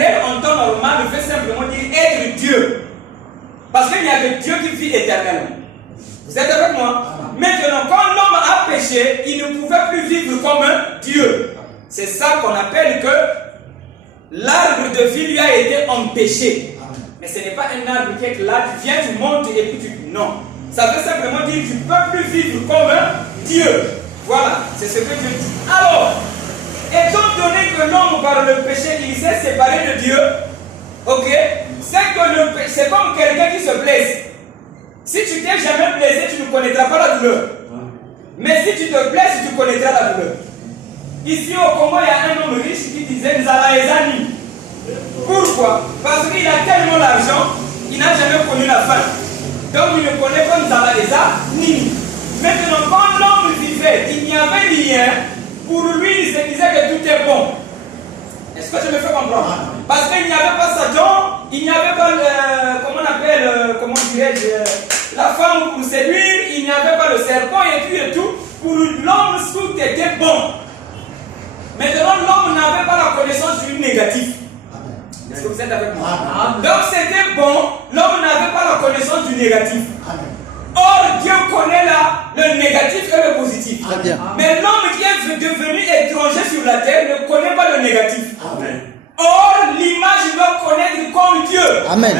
éternel en temps normal veut simplement dire être Dieu. Parce qu'il n'y a que Dieu qui vit éternellement. Vous êtes avec moi? Maintenant, quand l'homme a péché, il ne pouvait plus vivre comme un Dieu. C'est ça qu'on appelle que l'arbre de vie lui a été empêché. Mais ce n'est pas un arbre qui est là, tu viens, tu montes et puis tu... Non. Ça veut simplement dire que tu ne peux plus vivre comme un Dieu. Voilà, c'est ce que Dieu dit. Alors, étant donné que l'homme par le péché, il s'est séparé de Dieu, ok, c'est comme quelqu'un qui se blesse. Si tu t'es jamais blessé, tu ne connaîtras pas la douleur. Mais si tu te blesses, tu connaîtras la douleur. Ici au Congo, il y a un homme riche qui disait Nzala Ezani. Pourquoi? Parce qu'il a tellement d'argent, il n'a jamais connu la faim. Donc il ne connaît pas Nzala Ezani. Maintenant, quand l'homme vivait, il n'y avait rien. Pour lui, il se disait que tout est bon. Est-ce que je me fais comprendre? Parce qu'il n'y avait pas Satan, il n'y avait pas comment on appelle, comment dirais-je, la femme pour séduire, il n'y avait pas le serpent et tout. Pour l'homme, tout était bon. Maintenant, l'homme n'avait pas la connaissance du négatif. Est-ce que vous êtes avec moi? Donc c'était bon, l'homme n'avait pas la connaissance du négatif. Or, Dieu connaît le négatif et le positif. Mais l'homme qui est devenu étranger sur la terre ne connaît pas le négatif. Amen. Or, l'image doit connaître comme Dieu. Amen.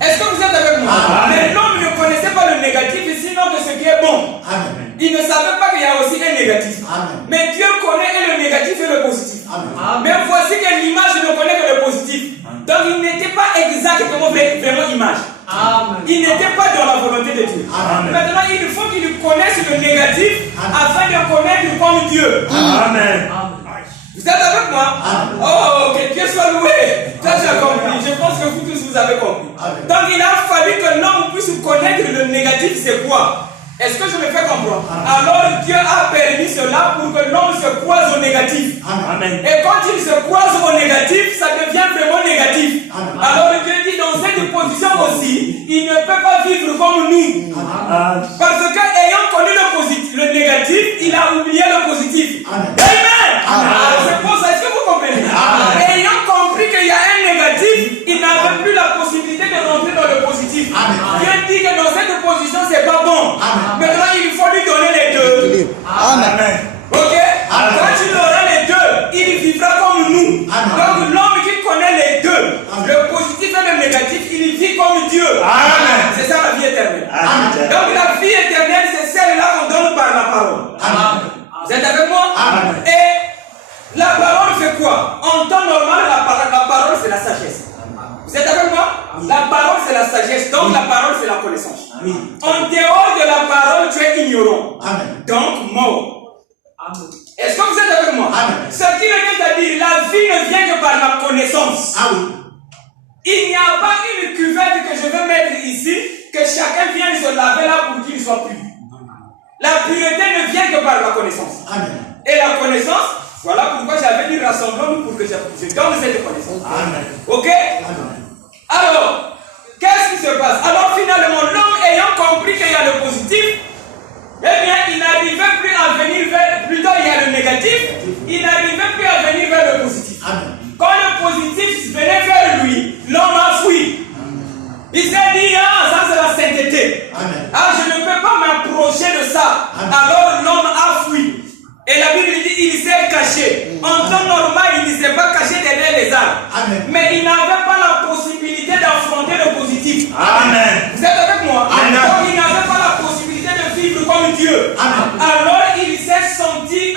Est-ce que vous êtes avec moi? Mais l'homme ne connaissait pas le négatif, sinon que ce qui est bon. Amen. Il ne savait pas qu'il y a aussi un négatif. Amen. Mais Dieu connaît le négatif et le positif. Amen. Mais voici que l'image ne connaît que le positif. Donc il n'était pas exactement vraiment image. Amen. Il n'était pas dans la volonté de Dieu. Amen. Maintenant, il faut qu'il connaisse le négatif afin de connaître comme Dieu. Amen. Vous êtes avec moi? Amen. Oh, que Dieu soit loué. Ça, j'ai compris. Je pense que vous tous, vous avez compris. Amen. Donc, il a fallu que l'homme puisse connaître le négatif, c'est quoi? Est-ce que je me fais comprendre? Alors Dieu a permis cela pour que l'homme se croise au négatif. Amen. Et quand il se croise au négatif, ça devient vraiment négatif. Amen. Alors Dieu dit dans cette position aussi, il ne peut pas vivre comme nous. Amen. Parce que ayant connu le négatif, il a oublié le positif. Amen. Amen. C'est pour ça, est-ce que vous comprenez? Amen. Ayant compris qu'il y a un négatif, il n'avait plus la possibilité de rentrer dans le positif. Amen. Dieu dit que dans cette position, c'est pas bon. Amen. Maintenant, il faut lui donner les deux. Amen. Ok? Amen. Quand il aura les deux, il vivra comme nous. Amen. Donc, l'homme qui connaît les deux, amen, le positif et le négatif, il vit comme Dieu. Amen. C'est ça la vie éternelle. Amen. Donc, la vie éternelle, c'est celle-là qu'on donne par la parole. Amen. Vous êtes avec moi? Amen. Et la parole fait quoi? En temps normal, la parole, c'est la sagesse. Vous êtes avec moi? Oui. La parole, c'est la sagesse. Donc, oui, la parole, c'est la connaissance. Oui. En dehors de la parole, tu es ignorant. Amen. Donc, mort. Amen. Est-ce que vous êtes avec moi? Amen. Ce qui vient de dire, la vie ne vient que par la connaissance. Ah oui. Il n'y a pas une cuvette que je veux mettre ici, que chacun vienne se laver là pour qu'il soit pur. La pureté ne vient que par la connaissance. Amen. Et la connaissance, voilà pourquoi j'avais dit rassemblons-nous pour que je donne cette connaissance. Amen. Ok? Amen. Alors, qu'est-ce qui se passe? Alors finalement, l'homme ayant compris qu'il y a le positif, eh bien, il n'arrivait plus à venir vers, plutôt il y a le négatif, il n'arrivait plus à venir vers le positif. Amen. Quand le positif venait vers lui, l'homme a fui. Il s'est dit, ah, ça c'est la sainteté. Amen. Ah, je ne peux pas m'approcher de ça. Amen. Alors l'homme a fui. Et la Bible dit, il s'est caché. En temps normal, il ne s'est pas caché derrière les arbres. Amen. Mais il n'avait pas la possibilité d'affronter le positif. Amen. Vous êtes avec moi? Amen. Donc il n'avait pas la possibilité de vivre comme Dieu. Amen. Alors il s'est senti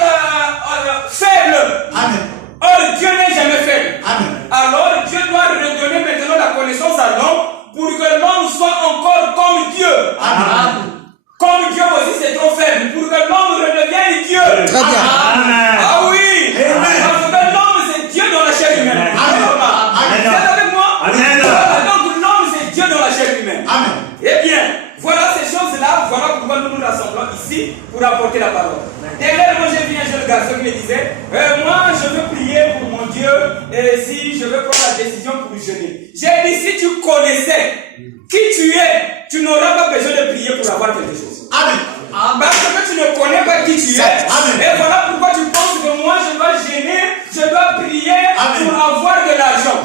faible. Amen. Or Dieu n'est jamais faible. Amen. Alors Dieu doit redonner maintenant la connaissance à l'homme pour que l'homme soit encore comme Dieu. Amen. Comme Dieu aussi c'est trop faible, pour que l'homme redevienne Dieu. Très bien. Amen. Ah oui. Amen. Parce que l'homme c'est Dieu dans la chair humaine. Amen. Amen. Vous êtes avec moi? Amen. Donc l'homme c'est Dieu dans la chair humaine. Amen. Eh bien, voilà ces choses-là, voilà pourquoi nous nous rassemblons ici pour apporter la parole. Dernièrement, j'ai vu un jeune garçon qui me disait moi je veux prier pour mon Dieu et si je veux prendre la décision pour jeûner. J'ai dit si tu connaissais qui tu es, tu n'auras pas besoin de prier pour avoir quelque chose. Amen. Parce que tu ne connais pas qui tu es. Amen. Et voilà pourquoi tu penses que moi je dois gêner, je dois prier, amen, pour avoir de l'argent.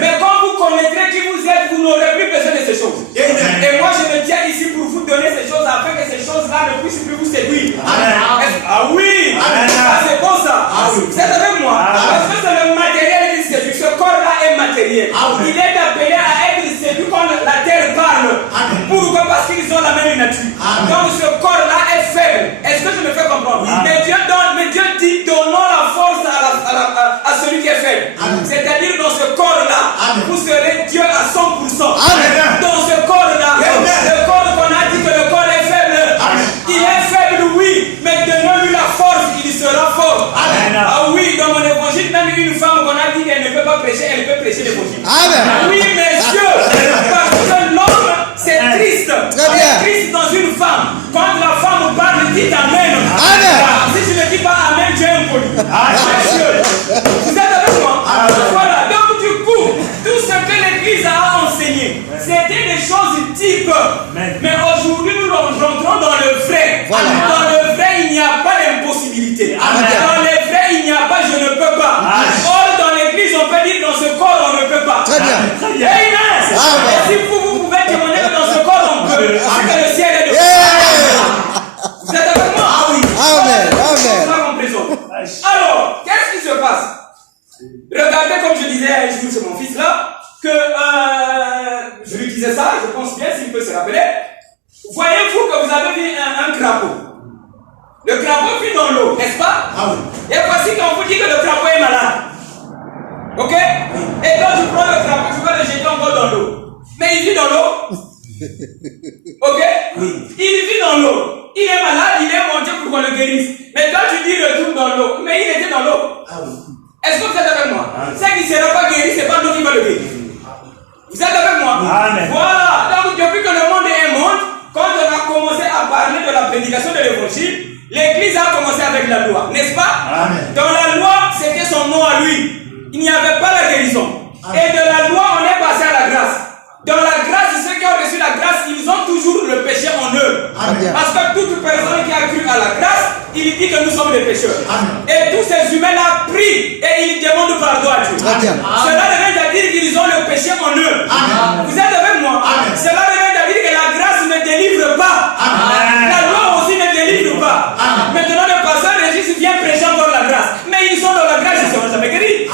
Mais quand vous connaîtrez qui vous êtes, vous n'aurez plus besoin de ces choses. Et moi, je me tiens ici pour vous donner ces choses afin que ces choses-là ne puissent plus vous séduire. Ah oui, c'est bon ça. Vous êtes avec moi? Parce que c'est le matériel qui séduit. Ce corps-là est matériel. Il est appelé à être séduit quand la terre parle. Pourquoi? Parce qu'ils ont la même nature. Donc ce corps-là est faible. Est-ce que je me fais comprendre? Mais Dieu dit donnons la force à celui qui est faible. C'est-à-dire dans ce corps-là, vous serez Dieu à 100%. Dans ce corps-là, le corps qu'on a dit que le corps est faible, il est faible, oui, mais donnons-lui la force, il sera fort. Ah oui, dans mon évangile, même une femme qu'on a dit qu'elle ne peut pas prêcher, elle peut prêcher l'évangile. Oui, messieurs, parce que l'homme, c'est triste. C'est triste dans une femme. Quand la femme parle, dites Amen. Si je ne dis pas Amen, tu es impoli. Messieurs, vous êtes avec moi? Voilà, donc du coup, tout ce que l'Église a enseigné, c'était des choses type. Mais aujourd'hui, nous rentrons dans le vrai. Dans le vrai, il n'y a pas d'impossibilité. Dans le vrai, il n'y a pas je ne peux pas. Or, dans l'Église, on peut dire dans ce corps, on ne peut pas. Amen. Et si vous pouvez témoigner que dans ce corps, on peut, c'est que le ciel est de vous êtes avec moi? Alors, qu'est-ce qui se passe? Regardez, comme je disais un jour chez mon fils là, que je lui disais ça, je pense bien s'il peut se rappeler. Voyez-vous que vous avez vu un crapaud. Le crapaud vit dans l'eau, n'est-ce pas? Et voici quand on vous dit que le crapaud est malade. Ok? Et quand tu prends le crapaud, tu vas le jeter encore dans l'eau. Mais il vit dans l'eau. Ok? Il vit dans l'eau. Il est malade, il est monté pour qu'on le guérisse. Mais quand tu dis retourne dans l'eau, mais il était dans l'eau. Est-ce que vous êtes avec moi? C'est qui ne sera pas guéri, c'est pas nous qui va le guérir. Vous êtes avec moi? Voilà. Donc depuis que le monde est monde, quand on a commencé à parler de la prédication de l'évangile, l'Église a commencé avec la loi, n'est-ce pas? Dans la loi, c'était son nom à lui. Il n'y avait pas la guérison. Et de la loi, on est passé à la grâce. Dans la grâce, ceux qui ont reçu la grâce, ils ont toujours le péché en eux. Parce que toute personne qui a cru à la grâce, il dit que nous sommes des pécheurs. Et tous ces humains-là prient et ils demandent pardon à Dieu. Cela revient à dire qu'ils ont le péché en eux. Vous êtes avec moi? Cela revient à dire que la grâce ne délivre pas. La loi aussi ne délivre pas. Maintenant, le pasteur Régis vient prêcher encore la grâce. Mais ils sont dans la grâce, ils ne seront jamais guéris.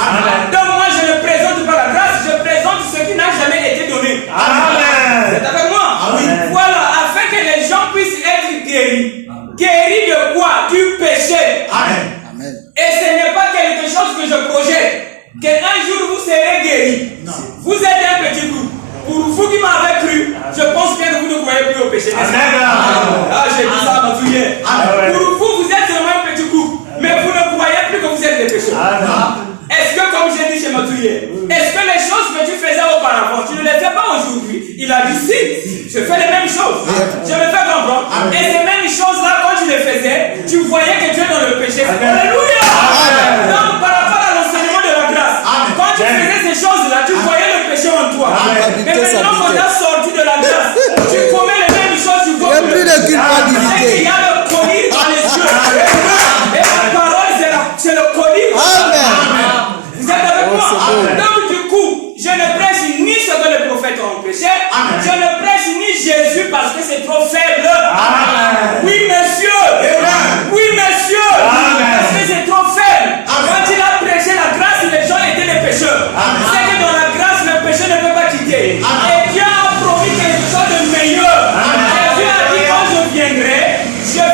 Donc moi, je ne présente pas la grâce, je présente ce qui n'a jamais été donné. Vous êtes avec moi? Voilà, afin que les gens puissent être guéris. Guéris de quoi? Du péché. Et ce n'est pas quelque chose que je projette. Qu'un jour vous serez guéris. Vous êtes un petit groupe. Pour vous qui m'avez cru, je pense bien que vous ne croyez plus au péché. J'ai dit ça à Matouillet. Pour vous, vous êtes seulement un petit groupe. Mais vous ne croyez plus que vous êtes des pécheurs. Est-ce que, comme j'ai dit chez Matouillet, est-ce que les choses que tu faisais auparavant, tu ne les fais pas aujourd'hui? Il a dit si, je fais les mêmes choses. Je me fais comprendre. Et ces mêmes choses-là, quand tu les faisais, tu voyais que tu es dans le péché. Alléluia! Donc, par rapport à l'enseignement de la grâce, quand tu faisais ces choses-là, tu voyais le péché en toi. Mais maintenant, quand tu as sorti de la grâce, tu commets les mêmes choses, tu commets le péché. Il y a le collier dans les yeux. Et la parole, c'est le collier. Vous êtes avec moi? Donc, du coup, je ne prêche ni ce que les prophètes ont prêché, je ne prêche ni Jésus parce que c'est trop faible. Oui, monsieur. Oui, monsieur. Parce que c'est trop faible. Quand il a prêché la grâce, les gens étaient des pécheurs. C'est que dans la grâce, le péché ne peut pas quitter. Et Dieu a promis quelque chose de meilleur. Et Dieu a dit quand je viendrai, je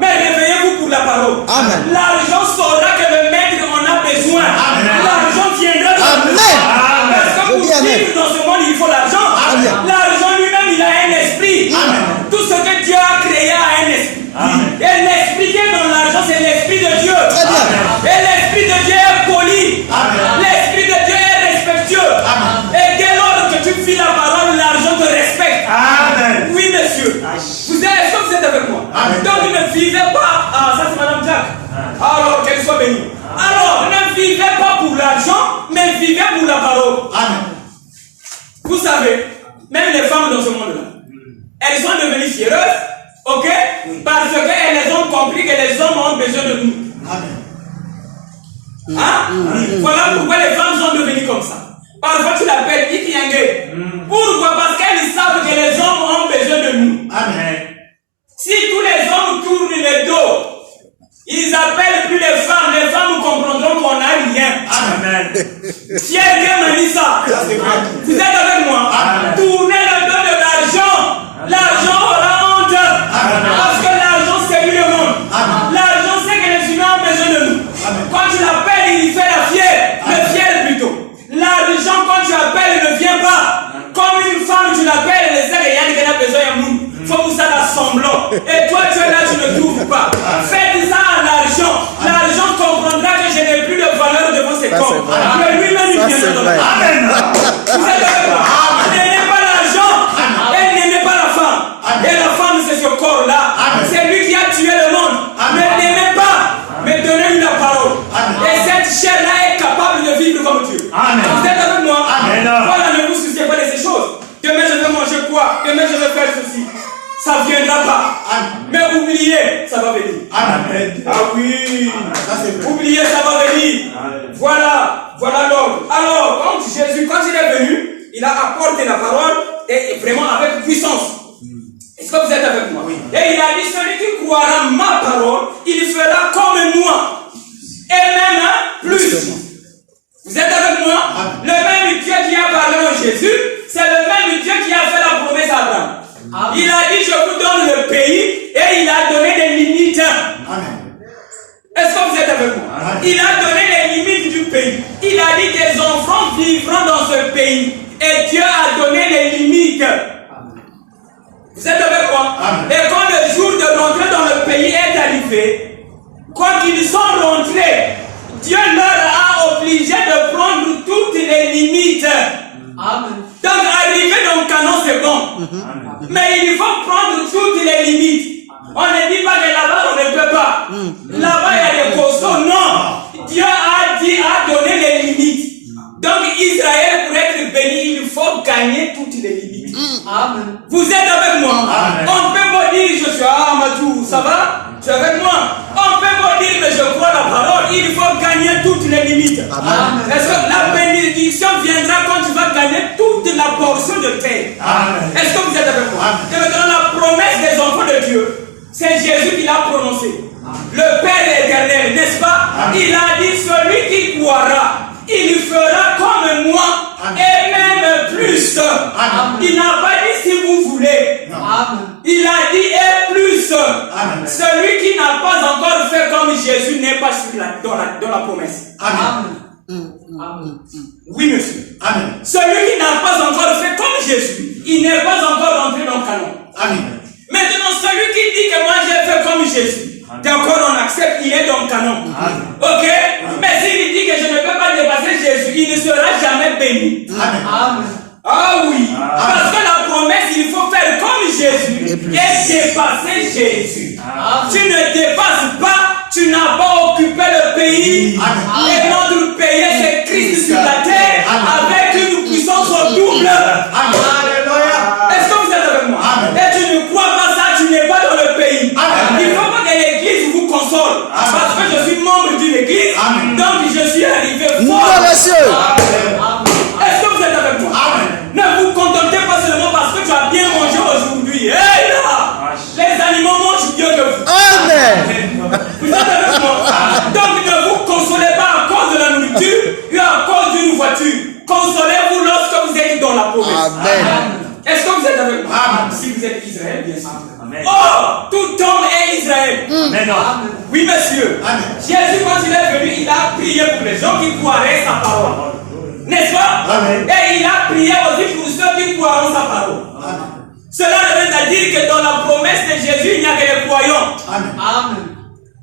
Mais réveillez-vous pour la parole. Amen. L'argent saura que le maître en a besoin. L'argent viendra dans le monde. Parce que pour vivre dans ce monde, il faut l'argent. L'argent lui-même, il a un esprit. Tout ce que Dieu a créé a un esprit. Et l'esprit qui est dans l'argent, c'est l'esprit de Dieu. Et l'esprit de Dieu est poli. L'esprit de Dieu est respectueux. Et dès lors que tu vis la parole, l'argent te respecte. Oui, monsieur. Est-ce que vous êtes avec moi? Donc ne vivez pas. Ah, ça c'est Madame Jack. Alors qu'elle soit bénie. Alors ne vivez pas pour l'argent, mais vivez pour la parole. Vous savez, même les femmes dans ce monde-là, elles sont devenues fiéreuses, ok? Parce qu'elles ont compris que les hommes ont besoin de nous. Voilà pourquoi les femmes sont devenues comme ça. Parfois tu l'appelles Ikiyange. Pourquoi? Parce qu'elles savent que les hommes ont besoin de nous. Si tous les hommes tournent le dos, ils appellent plus les femmes comprendront qu'on n'a rien. Pierre m'a dit ça. Vous êtes avec moi? Tournez le dos de l'argent. L'argent aura honte. Parce que l'argent séduit le monde. L'argent sait que les humains ont besoin de nous. Quand tu l'appelles, il fait la fière. Le fier plutôt. L'argent, quand tu appelles, il ne vient pas. Comme une femme, tu l'appelles, elle sait qu'il y a quelqu'un qui a besoin de monde. Faut que ça la semblant. Et toi, tu es là, tu ne trouves pas. Faites ça à l'argent. L'argent comprendra que je n'ai plus de valeur devant ses corps. Mais lui-même, il viendra. Amen. Vous êtes avec moi? N'aimez pas l'argent. Elle n'aimait pas la femme. Et la femme, c'est ce corps-là. C'est lui qui a tué le monde. Ne l'aimez pas. Mais donnez-lui la parole. Et cette chair-là est capable de vivre comme Dieu. Vous êtes avec moi? Voilà, ne vous souciez pas de ces choses. Demain, je vais manger quoi? Demain, je vais faire ceci. Ça ne viendra pas. Mais oubliez, ça va venir. Ah oui. Oubliez, ça va venir. Voilà l'ordre. Alors, quand Jésus, quand il est venu, il a apporté la parole et vraiment avec puissance. Est-ce que vous êtes avec moi? Et il a dit, celui qui croira ma parole, il fera comme moi. Et même plus. Vous êtes avec moi? Le même Dieu qui a parlé en Jésus, c'est le même Dieu qui a fait la promesse à Abraham. Il a dit, je vous donne le pays, et il a donné des limites. Est-ce que vous êtes avec moi? Il a donné les limites du pays. Il a dit, tes enfants vivront dans ce pays. Et Dieu a donné les limites. Vous êtes avec moi? Et quand le jour de rentrer dans le pays est arrivé, quand ils sont rentrés, Dieu leur a obligé de prendre toutes les limites. Donc arriver dans le canon c'est bon. Mais il faut prendre toutes les limites. On ne dit pas que là-bas on ne peut pas. Là-bas il y a des costauds. Non. Dieu a donné les limites. Donc Israël pour être béni, il faut gagner toutes les limites. Vous êtes avec moi? On peut pas dire je suis Amadou, ça va? Tu es avec moi? On peut pas dire mais je crois la parole. Il faut gagner toutes les limites. Est-ce que la bénédiction viendra quand tu vas gagner toute la portion de terre? Est-ce que vous êtes avec moi? Et maintenant la promesse des enfants de Dieu, c'est Jésus qui l'a prononcé. Le Père éternel, n'est-ce pas? Il a dit celui qui croira, il fera comme moi et même plus. Il n'a pas dit si vous voulez. Il a dit et plus. Celui qui n'a pas encore fait comme Jésus n'est pas dans la promesse. Oui, monsieur. Celui qui n'a pas encore fait comme Jésus, il n'est pas encore entré dans le canon. Maintenant, celui qui dit que moi j'ai fait comme Jésus, d'accord, on accepte, il est dans le canon. Ok? Mais s'il dit que je ne peux pas dépasser Jésus, il ne sera jamais béni. Ah oui. Parce que la promesse, il faut faire comme Jésus et dépasser Jésus. Tu ne dépasses pas, tu n'as pas occupé le pays. Et notre pays, c'est Christ sur la terre avec une puissance double. Est-ce que vous êtes avec moi? Et tu ne crois pas ça, tu n'es pas dans le pays. Il ne faut pas que l'église vous console. Parce que je suis membre d'une église, donc je suis arrivé fort. Est-ce que vous êtes avec moi? Ne vous contentez pas seulement parce que tu as bien mangé aujourd'hui. Hey là! Les animaux mangent mieux que vous. Amen. Vous êtes avec moi? Donc ne vous consolez pas à Oui, monsieur. Amen. Jésus, quand il est venu, il a prié pour les gens qui croiraient sa parole. N'est-ce pas? Amen. Et il a prié aussi pour ceux qui croiront sa parole. Amen. Cela revient à dire que dans la promesse de Jésus, il n'y a que les croyants. Amen. Amen.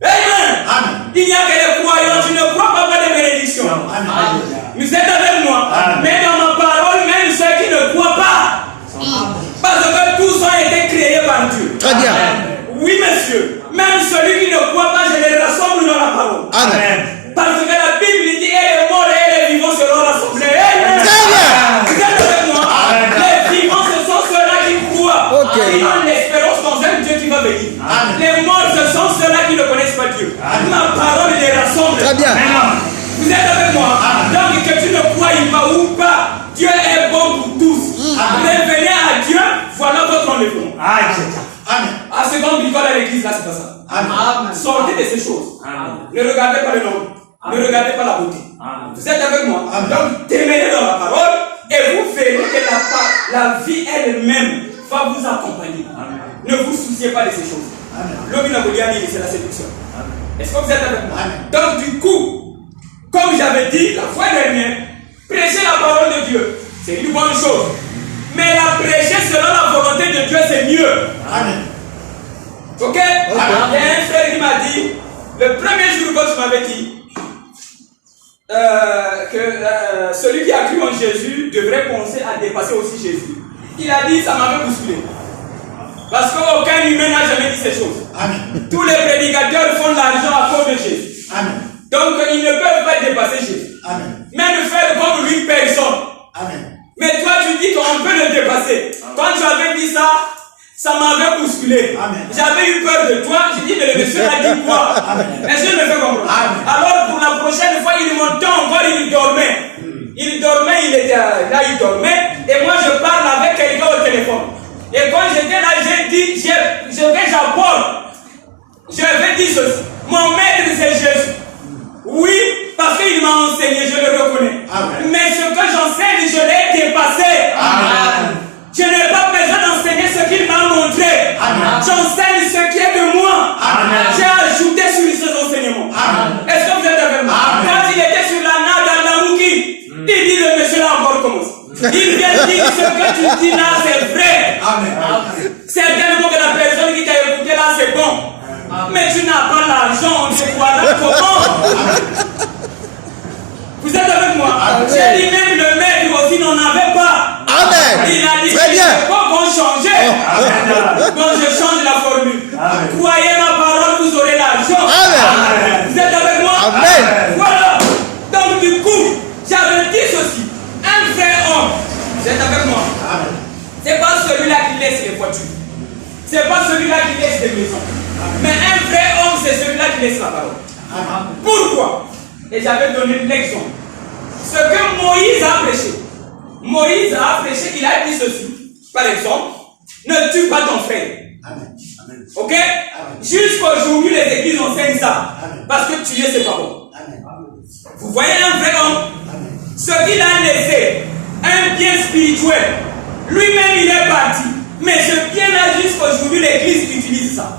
Amen. Il n'y a que les croyants. Tu ne crois pas de bénédiction. Amen. Vous êtes avec moi. Amen. Mais dans ma parole, même ceux qui ne croient pas. Parce que tous ont été créés par Dieu. Très bien. Oui, monsieur. Même celui qui ne croit pas, je les rassemble dans la parole. Amen. Parce que la Bible dit et les morts et les vivants seront rassemblés. Amen. Très bien. Vous êtes avec moi? Les vivants, ce sont ceux-là qui croient. Ok. Ils ont l'espérance dans un Dieu qui va venir. Amen. Les morts, ce sont ceux-là qui ne connaissent pas Dieu. Ma parole les rassemble. Très bien. Vous êtes avec moi? Donc que tu ne crois pas ou pas, Dieu est bon pour tous. Revenez à Dieu, voilà votre enlèvement. Amen. Ah, c'est comme l'école à l'église, là, c'est pas ça. Amen. Sortez de ces choses. Ne regardez pas le nom. Ne regardez pas la beauté. Vous êtes avec moi? Amen. Donc, demeurez dans la parole et vous verrez que la vie elle-même va vous accompagner. Ne vous souciez pas de ces choses. L'homme n'a pas dit, c'est la séduction. Est-ce que vous êtes avec moi? Donc, du coup, comme j'avais dit la fois dernière, prêcher la parole de Dieu, c'est une bonne chose. Mais la prêcher selon la volonté de Dieu, c'est mieux. Amen. Ok? Il y a un frère qui m'a dit, le premier jour que tu m'avais dit, que celui qui a cru en Jésus devrait penser à dépasser aussi Jésus. Il a dit, ça m'avait bousculé. Parce qu'aucun humain n'a jamais dit ces choses. Amen. Tous les prédicateurs font de l'argent à cause de Jésus. Amen. Donc ils ne peuvent pas dépasser Jésus. Amen. Même faire comme lui, personne. Amen. Mais toi, tu dis qu'on peut le dépasser. Quand tu avais dit ça, ça m'avait bousculé. Amen. J'avais eu peur de toi. J'ai dit, mais le monsieur a dit quoi? Est-ce que je me fais comprendre? Amen. Alors, pour la prochaine fois, il montait encore, il dormait. Il dormait, il était là, il dormait. Et moi, je parle avec quelqu'un au téléphone. Et quand j'étais là, j'ai dit, j'apporte. Je vais dire ceci. Mon maître, c'est Jésus. Oui, parce qu'il m'a enseigné, je le reconnais. Amen. Mais ce que j'enseigne, je l'ai dépassé. Amen. Je n'ai pas besoin d'enseigner ce qu'il m'a montré. Amen. J'enseigne ce qui est de moi. Amen. J'ai ajouté sur ces enseignements. Amen. Est-ce que vous êtes avec moi? Amen. Quand il était sur la nade à Namouki, il dit le monsieur là encore commence. Il vient dire ce que tu dis là, c'est vrai. Amen. Certainement que la personne qui t'a écouté là, c'est bon. Mais tu n'as pas l'argent, tu vois là comment? Vous êtes avec moi? J'ai dit même le maître aussi n'en avait pas. Amen. Il a dit Très bien. qu'on changer. Donc je change la formule. Croyez ma parole, vous aurez l'argent. Amen. Vous êtes avec moi? Amen. Voilà. Donc du coup, j'avais dit ceci. Un vrai homme, vous êtes avec moi? C'est pas celui-là qui laisse les voitures. C'est pas celui-là qui laisse des maisons. Mais un vrai homme, c'est celui-là qui laisse la parole. Pourquoi? Et j'avais donné l'exemple. Ce que Moïse a prêché. Moïse a prêché, il a dit ceci. Par exemple, ne tue pas ton frère. Ok? Jusqu'aujourd'hui, les églises enseignent ça. Parce que tuer, c'est pas bon. Vous voyez un vrai homme? Ce qu'il a laissé, un bien spirituel, lui-même il est parti. Mais ce bien-là, jusqu'aujourd'hui, l'église utilise ça.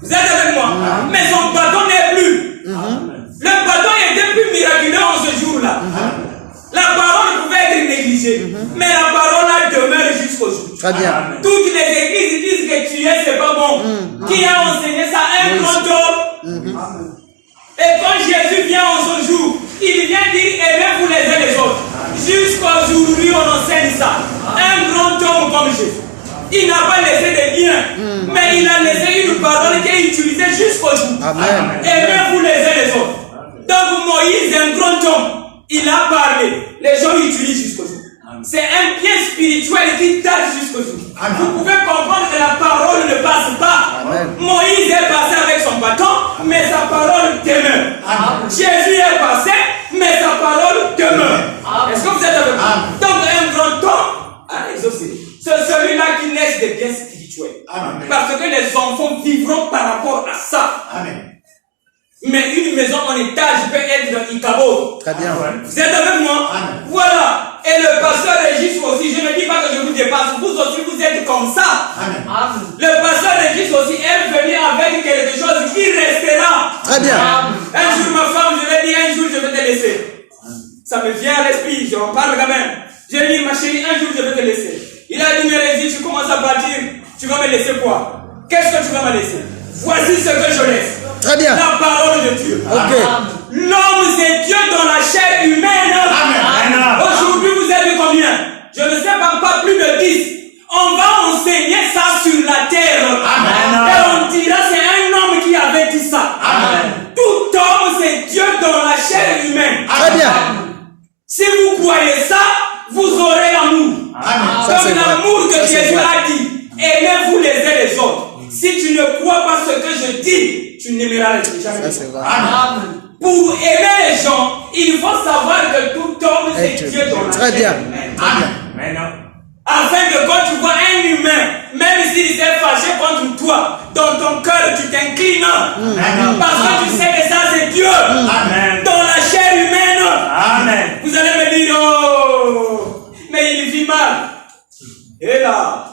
Vous êtes avec moi? Mais son bâton n'est plus. Le bâton était plus miraculeux en ce jour-là. La parole pouvait être négligée. Mais la parole là demeure jusqu'aujourd'hui. Très bien. Toutes les églises disent que tuer c'est pas bon. Qui a enseigné ça? Un grand homme. Et quand Jésus vient en ce jour, il vient dire aimez-vous les uns les autres. Jusqu'aujourd'hui on enseigne ça. Un grand homme comme Jésus. Il n'a pas laissé des biens, mais il a laissé une parole qui est utilisée jusqu'aujourd'hui. Amen. Aimez-vous les uns les autres. Donc Moïse est un grand homme. Il a parlé. Les gens l'utilisent jusqu'aujourd'hui. C'est un bien spirituel qui date jusqu'aujourd'hui. Vous pouvez comprendre que la parole ne passe pas. Amen. Moïse est passé avec son bâton, mais sa parole demeure. Jésus est passé, mais sa parole demeure. Est-ce que vous êtes avec moi? Donc un grand homme a exaucé. C'est celui-là qui laisse des biens spirituels. Parce que les enfants vivront par rapport à ça. Mais une maison en étage peut être dans Ikabo. Très bien. Vous êtes avec moi? Voilà. Et le pasteur Régis aussi, je ne dis pas que je vous dépasse, vous aussi vous êtes comme ça. Le pasteur Régis aussi est venu avec quelque chose Voici ce que je laisse. Très bien. La parole de Dieu. Ok. L'homme, c'est Dieu dans la chair humaine. Amen. Aujourd'hui, vous êtes combien? Je ne sais pas plus de 10. On va enseigner ça sur la terre. Amen. Et on dira c'est un homme qui avait dit ça. Amen. Tout homme, c'est Dieu dans la chair humaine. Très bien. Si vous croyez ça, vous aurez l'amour. Amen. Ça, c'est Comme vrai. l'amour Ça, que c'est Jésus vrai. a dit. Aimez-vous les uns les autres. Si tu ne crois pas ce que je dis, tu n'aimeras jamais. Ça, c'est vrai. Amen. Pour aimer les gens, il faut savoir que tout homme, c'est Et Dieu dans la Très chair bien. humaine. Amen. Afin que quand tu vois un humain, même s'il s'est fâché contre toi, dans ton cœur, tu t'inclines. Parce que tu sais que ça, c'est Dieu. Amen. Dans la chair humaine. Amen. Vous allez me dire, oh, mais il vit mal. Et là,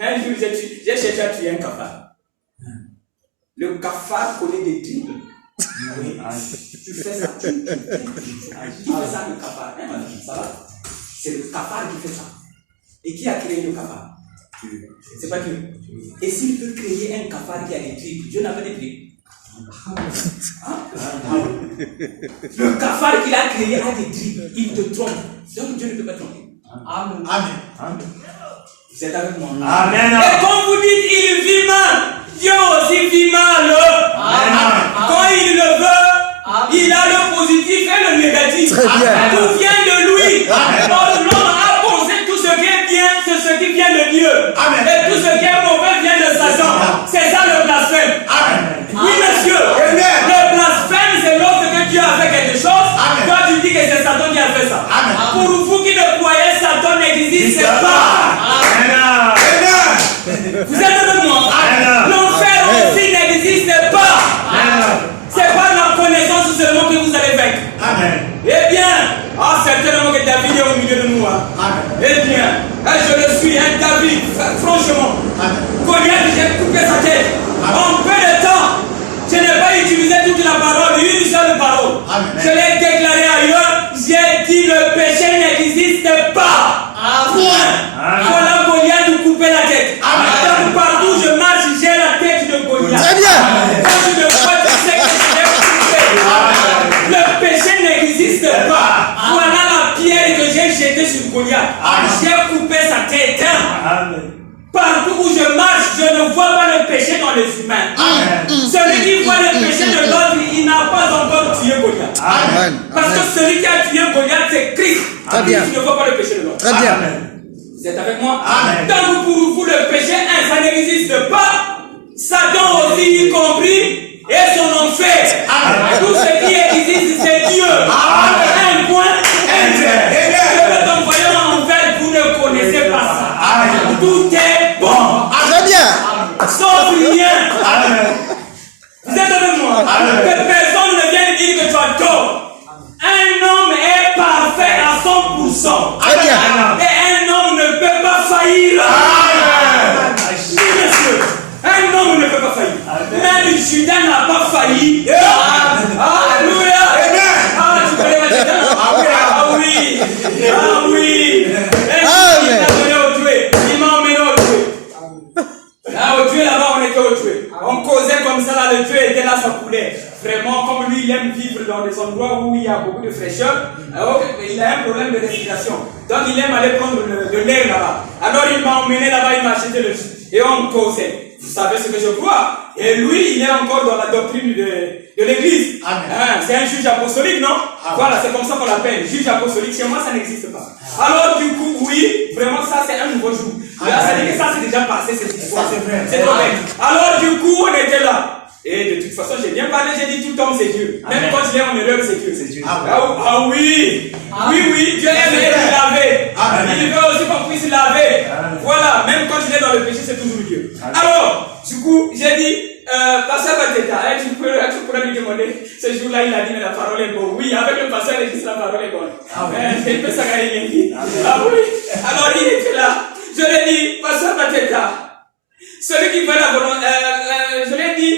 un jour, j'ai cherché à tuer un cafard. Le cafard connaît des dribbles. Oui. Tu fais ça. Tu fais ça, le cafard. Hein? Ça va? C'est le cafard qui fait ça. Et qui a créé le cafard? C'est pas Dieu. Et s'il peut créer un cafard qui a des tripes, Dieu n'a pas des tripes. Hein? Le cafard qu'il a créé a des tripes. Il te trompe. Donc Dieu ne peut pas tromper. Amen. Vous êtes avec moi? Amen. Et quand vous dites il vit mal, Dieu aussi vit mal. Quand il le veut, il a le positif et le négatif. Très bien. Tout vient de lui. Donc l'homme a pensé tout ce qui est bien, c'est ce qui vient de Dieu. Amen. Et tout ce qui est mauvais vient de Satan. C'est ça le blasphème. Oui, monsieur. Le blasphème, c'est lorsque Dieu a fait quelque chose. Amen. Toi, tu dis que c'est Satan qui a fait ça. Amen. Pour vous qui ne croyez, Satan n'existe pas. Vous êtes avec moi? L'enfer aussi n'existe pas. C'est pas la connaissance seulement que vous allez vaincre. Eh bien, certainement que David est au milieu de nous. Eh bien, je le suis, David, franchement. Goliath, j'ai coupé sa tête. En peu de temps, je n'ai pas utilisé toute la parole, une seule parole. Je l'ai déclaré ailleurs. J'ai dit le péché n'existe pas. Point. Voilà Goliath de couper la tête. Donc partout où je marche, j'ai la tête de Goliath. Très bien. Quand tu le vois, tu sais que je l'ai coupé. Le péché n'existe pas. Voilà la pierre que j'ai jetée sur Goliath. J'ai coupé sa tête. Partout où je marche, je ne vois pas le péché dans les humains. Celui qui voit le péché de l'autre, il n'a pas encore tué Goliath. Amen. Parce que celui qui a tué Goliath, c'est Christ. Très bien. Tu ne vois pas le péché de l'autre. Très bien. Vous êtes avec moi? Amen. Donc pour vous, le péché, ça n'existe pas. Satan aussi y compris. Et son enfer. Tout ce qui existe, c'est Dieu. Un point, un trait. Je vais t'envoyer en enfer, vous ne connaissez pas ça. Tout est bon. Très bien. Sauf rien. Vous êtes avec moi? Que personne ne vienne dire que tu as tort. Un homme est parfait à 100%. Très bien. Et un homme ne peut pas faillir. Oui, monsieur. Un homme ne peut pas faillir. Même Judas n'a pas failli. Alléluia. Tu connais ma Judas? Ah oui. Il m'a emmené au tué. Là, au tué, là-bas, on était au tué. On causait comme ça, là, le tué était là, ça coulait. Vraiment, comme lui, il aime vivre dans des endroits où il y a beaucoup de fraîcheur. Alors, il a un problème de respiration. Donc, il aime aller prendre de l'air là-bas. Alors, il m'a emmené là-bas, il m'a acheté le jus. Et on causait. Vous savez ce que je crois. Et lui, il est encore dans la doctrine de l'église. C'est un juge apostolique, non? Voilà, c'est comme ça qu'on l'appelle. Juge apostolique. Chez moi, ça n'existe pas. Alors, du coup, oui, vraiment, ça, c'est un nouveau jour. Là, ça dit que ça, c'est déjà passé, cette histoire. C'est trop bête. Alors, du coup, on était là. Et de toute façon, j'ai bien parlé, j'ai dit tout homme c'est Dieu. Même quand il est en erreur, c'est Dieu. Oui, Dieu aime être lavé. Il veut aussi qu'on puisse laver. Voilà, même quand il est dans le péché, c'est toujours Dieu. Alors, du coup, j'ai dit, pasteur Bateta, tu pourrais lui demander, ce jour-là, il a dit, mais la parole est bonne. Oui, avec le pasteur, il dit, la parole est bonne. Il peut s'agarrer bien. Oui. Alors, il était là. Je lui ai dit, pasteur Bateta, celui qui fait la volonté, je l'ai dit,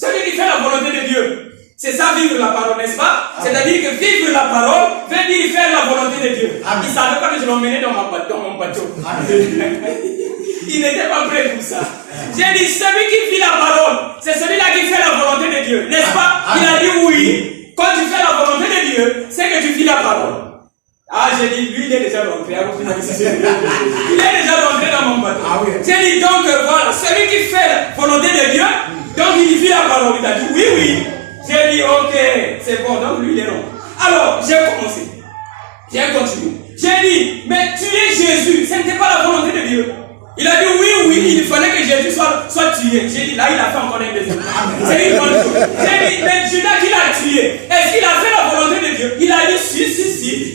celui qui fait la volonté de Dieu, c'est ça vivre la parole, n'est-ce pas? C'est-à-dire que vivre la parole veut dire faire la volonté de Dieu. Il ne savait pas que je l'emmenais dans mon bateau. Il n'était pas prêt pour ça. J'ai dit, celui qui vit la parole, c'est celui-là qui fait la volonté de Dieu. N'est-ce pas? Il a dit oui. Quand tu fais la volonté de Dieu, c'est que tu vis la parole. Ah, j'ai dit, lui, il est déjà rentré. Il est déjà rentré dans mon bateau. Ah, oui. J'ai dit, donc, voilà, celui qui fait la volonté de Dieu, donc il vit la parole. Il a dit, oui, oui. J'ai dit, ok, c'est bon. Donc, lui, il est rentré. Alors, j'ai commencé. J'ai continué. J'ai dit, mais tuer Jésus, ce n'était pas la volonté de Dieu. Il a dit, oui, il fallait que Jésus soit tué. J'ai dit, là, il a fait encore un deuxième. C'est une bonne chose. J'ai dit, mais Judas qui l'a tué, est-ce qu'il a fait la volonté de Dieu? Il a dit, si,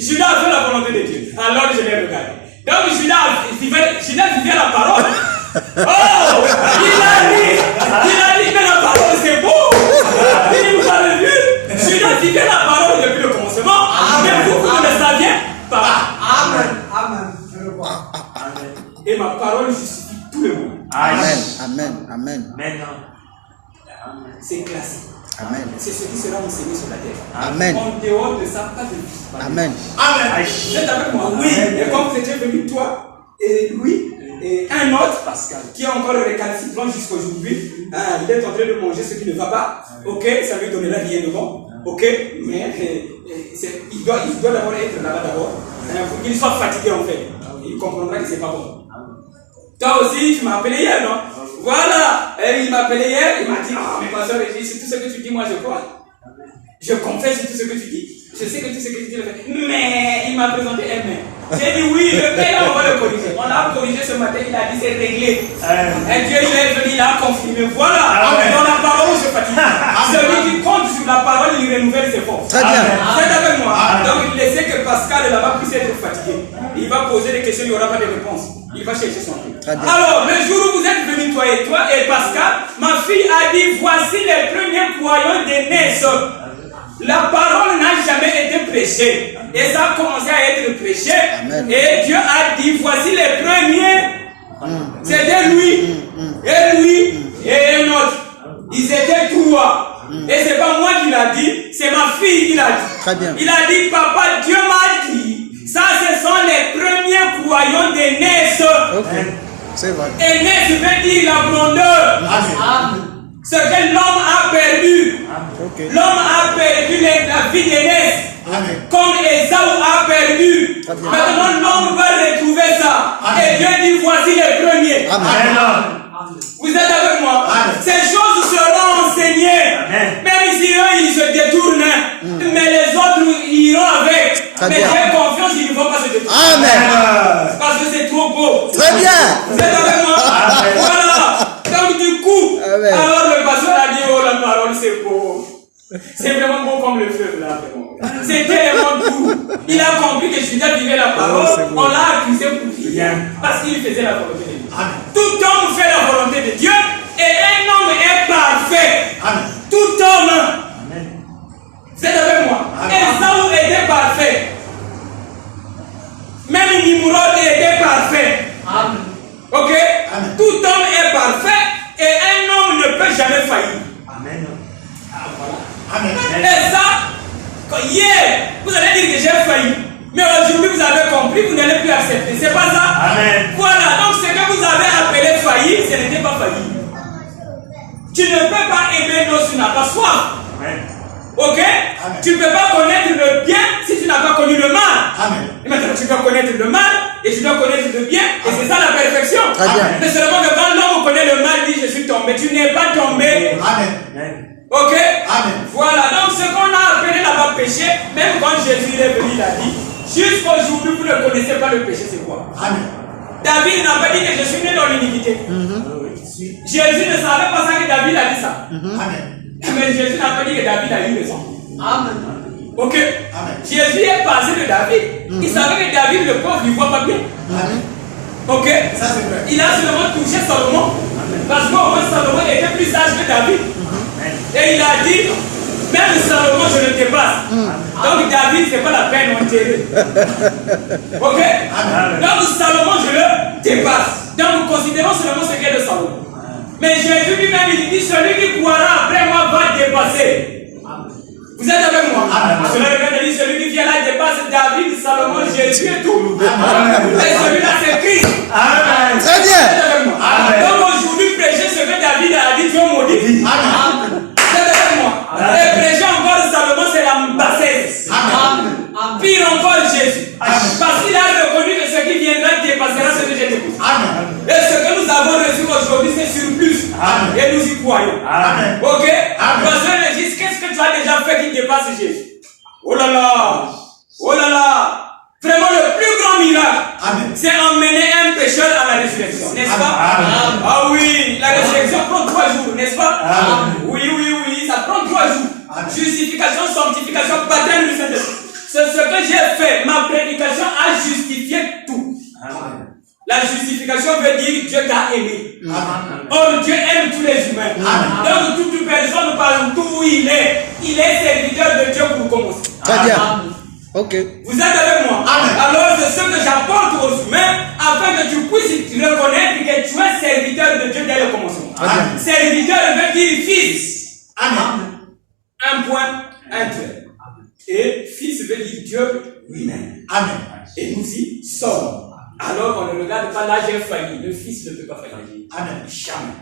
Judas a fait la volonté de Dieu. Alors, je l'ai regardé. Donc, Judas vivait la parole. Oh, il a dit, mais la parole, c'est beau. Il vous avez vu? Judas vivait la parole depuis le commencement. Mais vous ne le saviez pas. Amen. Et ma parole justifie tout le monde. Amen. C'est classique. Amen. C'est ce qui sera enseigné sur la terre. Amen. En dehors de ça, pas de vie. Amen. Vous êtes avec moi? Oui. Et comme vous étiez venu, toi et lui, et un autre, Pascal, qui est encore récalcitrant jusqu'aujourd'hui, il est en train de manger ce qui ne va pas. Ok, ça lui donnera rien de bon. Ok, mais il doit d'abord être là-bas d'abord. Pour qu'il soit fatigué en fait. Il comprendra que c'est pas bon. Toi aussi, tu m'as appelé hier, non? Voilà, et il m'a appelé hier, il m'a dit, mais pasteur, c'est tout ce que tu dis, moi je crois. Je confesse tout ce que tu dis. Je sais que tout ce que tu dis, mais il m'a présenté un main. J'ai dit oui, le main là, on va le corriger. On l'a corrigé ce matin, il a dit c'est réglé. Et Dieu, il est venu, il a confirmé. Voilà, dans la parole, je fatigue. Celui qui compte sur la parole, il renouvelle ses forces. Très bien. Vous êtes avec moi? Donc, laissez que Pascal là-bas puisse être fatigué. Il va poser des questions, il n'y aura pas de réponse. Il va chercher son truc. Alors, le jour où vous êtes venus, toi et Pascal, ma fille a dit, voici les premiers croyants des naisses. La parole n'a jamais été prêchée. Et ça a commencé à être prêché. Amen. Et Dieu a dit, voici les premiers. C'était lui. Et lui. Et un autre. Ils étaient trois. Et c'est pas moi qui l'a dit, c'est ma fille qui l'a dit. Très bien. Il a dit, papa, Dieu m'a dit, ça ce sont les premiers croyants des naisses. Ok, c'est vrai. Et naisse veut dire la grandeur. Amen. Ce que l'homme a perdu. Ok. L'homme a perdu la vie d'aînesse. Amen. Comme Esaü a perdu. Très bien. Maintenant l'homme va retrouver ça. Amen. Et Dieu dit voici les premiers. Amen. Vous êtes avec moi? Amen. Ces choses seront enseignées. Amen. Même si eux ils se détournent. Mais les autres iront avec. Très Mais bien. j'ai confiance qu'ils ne vont pas se détourner. Amen. Parce que c'est trop beau. Très bien. Vous êtes avec moi? Amen. Voilà. Donc du coup, Amen. alors le pasteur a dit, oh la parole c'est beau. C'est vraiment beau comme le feu là. C'est tellement doux. Il a compris que Judas vivait la parole. Oh, c'est beau. On l'a accusé pour rien. Parce qu'il faisait la volonté de Dieu. Amen. Tout homme fait la volonté de Dieu. Et un homme est parfait. Amen. Tout homme. Vous êtes avec moi? Amen. Esaü était parfait. Même Nimrod était parfait. Amen. Ok? Amen. Tout homme est parfait et un homme ne peut jamais faillir. Amen. Amen. Et ça, hier, vous allez dire que j'ai failli. Mais aujourd'hui, vous avez compris, vous n'allez plus accepter. C'est pas ça? Amen. Voilà, donc ce que vous avez appelé faillir, ce n'était pas faillir. Tu ne peux pas aimer l'eau si tu n'as pas soif. Amen. Ok? Amen. Tu ne peux pas connaître le bien si tu n'as pas connu le mal. Amen. Et maintenant, tu dois connaître le mal et tu dois connaître le bien. Et c'est ça la perfection. Très bien. Mais seulement que quand l'homme connaît le mal, dit je suis tombé. Tu n'es pas tombé. Amen. Amen. Ok? Amen. Voilà. Donc ce qu'on a appelé là-bas péché, même quand Jésus est venu, il a dit, jusqu'aujourd'hui, vous ne connaissez pas le péché, c'est quoi? Amen. David n'a pas dit que je suis né dans l'iniquité. Jésus ne savait pas ça que David a dit ça. Amen. Mais Jésus n'a pas dit que David a eu raison. Amen. Ok? Amen. Jésus est passé de David. Il savait que David, le pauvre, il ne voit pas bien. Amen. Ok? Ça c'est vrai. Il a seulement touché Salomon. Parce qu'au moins Salomon était plus sage que David. Et il a dit, même Salomon, je le dépasse. Donc David, c'est pas la peine d'enterrer. Ok? Amen. Donc Salomon, je le dépasse. Donc nous considérons seulement ce qu'est de Salomon. Mais Jésus lui-même, il dit, celui qui croira après moi va dépasser. Vous êtes avec moi? Amen. Cela vient de dire celui qui vient là dépasse David, Salomon, Jésus et tout. Et celui-là c'est Christ. Amen. Très Vous bien. êtes avec moi? Amen. Donc aujourd'hui, prêcher ce que David a dit, Dieu maudit. Amen. Vous êtes avec moi? Et prêcher encore Salomon, c'est la bassesse. Amen. Pire encore Jésus. Amen. Parce qu'il a reconnu que ce qui viendra dépassera ce que j'ai dit. Amen. Et ce que nous avons reçu aujourd'hui, c'est sur plus. Amen. Et nous y croyons. Amen. Ok? Amen. Parce que le Jésus, qu'est-ce que tu as déjà fait qui dépasse Jésus? Oh là là! Oh là là! Vraiment, le plus grand miracle, Amen. c'est emmener un pécheur à la résurrection, n'est-ce pas? Amen. Ah oui, la résurrection prend 3 jours, n'est-ce pas? Amen. Oui, oui, oui, ça prend 3 jours. Amen. Justification, sanctification, baptême du Saint-Esprit. C'est ce que j'ai fait. Ma prédication a justifié tout. Amen. La justification veut dire Dieu t'a aimé. Amen. Or, Dieu aime tous les humains. Amen. Donc, toute personne, partout où il est serviteur de Dieu pour commencer. Très bien. Ok. Vous êtes avec moi? Amen. Alors, c'est ce que j'apporte aux humains afin que tu puisses reconnaître que tu es serviteur de Dieu dès le commencement. Amen. Serviteur veut dire fils. Amen. Un point, un trait. Et fils veut dire Dieu lui-même. Amen. Et nous y sommes. Alors, on ne regarde pas l'âge failli. Le fils ne peut pas faillir. Amen. Jamais.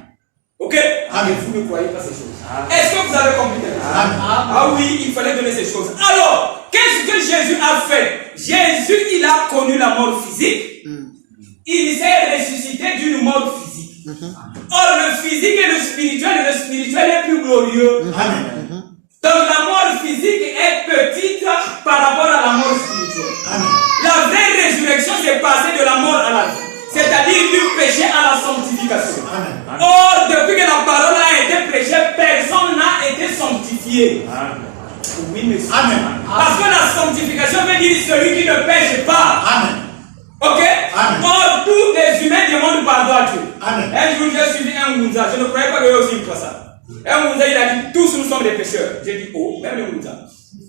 Ok? Amen. Et vous ne croyez pas ces choses. Est-ce que vous avez compris quelque chose? Amen. Ah oui, il fallait donner ces choses. Alors, qu'est-ce que Jésus a fait? Jésus, il a connu la mort physique. Il s'est ressuscité d'une mort physique. Or, le physique et le spirituel est plus glorieux. Amen. Donc, la mort physique est petite par rapport à la mort spirituelle. Amen. La vraie résurrection, c'est passer de la mort à la vie. C'est-à-dire du péché à la sanctification. Amen. Or, depuis que la parole a été prêchée, personne n'a été sanctifié. Oui, monsieur. Amen. Parce que la sanctification veut dire celui qui ne pêche pas. Amen. Ok? Amen. Or, tous les humains demandent pardon à Dieu. Amen. Un jour, j'ai suivi un Mounza. Je ne croyais pas que eux aussi ils croient ça. Un Mounza, il a dit tous nous sommes des pécheurs. J'ai dit oh, même les Mounza.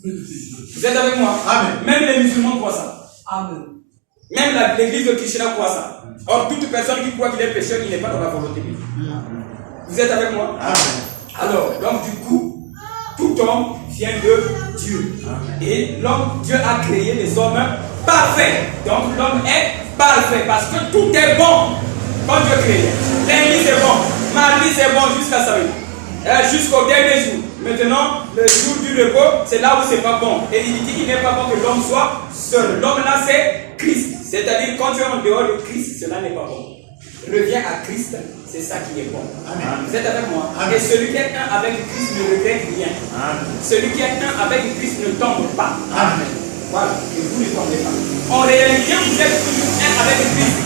Vous êtes avec moi? Amen. Même les musulmans croient ça. Amen. Même l'église de Krishna croit ça. Or, toute personne qui croit qu'il est pécheur, il n'est pas dans la volonté de Dieu. Vous êtes avec moi? Amen. Alors, donc du coup, tout homme vient de Dieu. Et l'homme, Dieu a créé les hommes parfaits. Donc l'homme est parfait parce que tout est bon quand Dieu crée. Lundi c'est bon, mardi c'est bon jusqu'à samedi. Jusqu'au dernier jour. Maintenant, le jour du repos, c'est là où c'est pas bon. Et il dit qu'il n'est pas bon que l'homme soit seul. L'homme là c'est Christ. C'est-à-dire quand tu es en dehors de Christ, cela n'est pas bon. Reviens à Christ, c'est ça qui est bon. Amen. Vous êtes avec moi? Amen. Et celui qui est un avec Christ ne regrette rien. Celui qui est un avec Christ ne tombe pas. Amen. Voilà, et vous ne tombez pas. En réalité, vous êtes toujours un avec Christ.